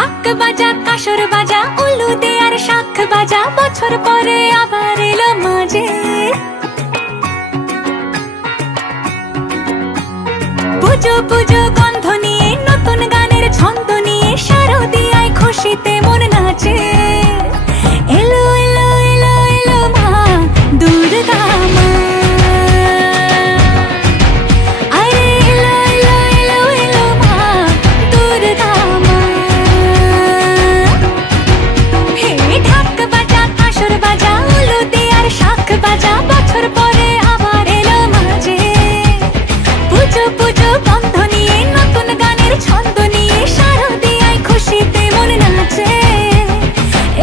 ঢাক বাজা কাসর বাজা উলু দে আর শাখ বাজা বছর পরে আবার এলো মাঝে পুজো পুজো গন্ধ নিয়ে নতুন গানের ছন্দ নিয়ে শারদিয়ায় খুশিতে মন নাচে এলো এলো এলো এলো মা দুর্গা মা আরে এলো এলো এলো এলো মা দুর্গা মা হে ঢাক বাজা কাসর বাজা উলু দে আর শাখ বাজা বছর পরে আবার এলো মাঝে পুজো পুজো গন্ধ নিয়ে নতুন গানের ছন্দ নিয়ে শারদিয়ায় খুশিতে মন নাচে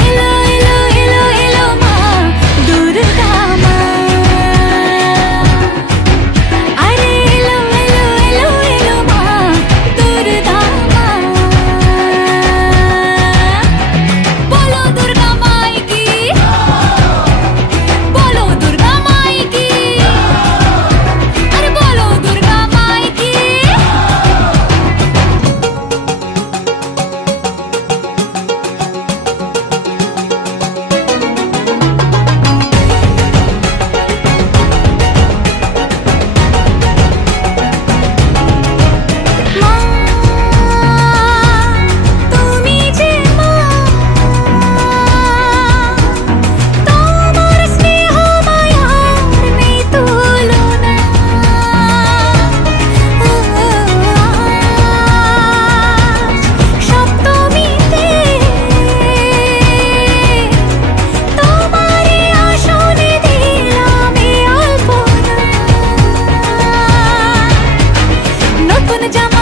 এলো এলো এলো এলো মা দুর্গা মা আরে এলো এলো এলো এলো মা দুর্গা মা বলো দুর্গা মাই কি বলো দুর্গা মাই কি আরে বলো দুর্গা মাই কি মা তুমি যে মা তোমার স্নেহ মায়ার নেই তুলনা সপ্তমীতে তোমারে আসনে দিলাম এই অল্পনা নতুন জামা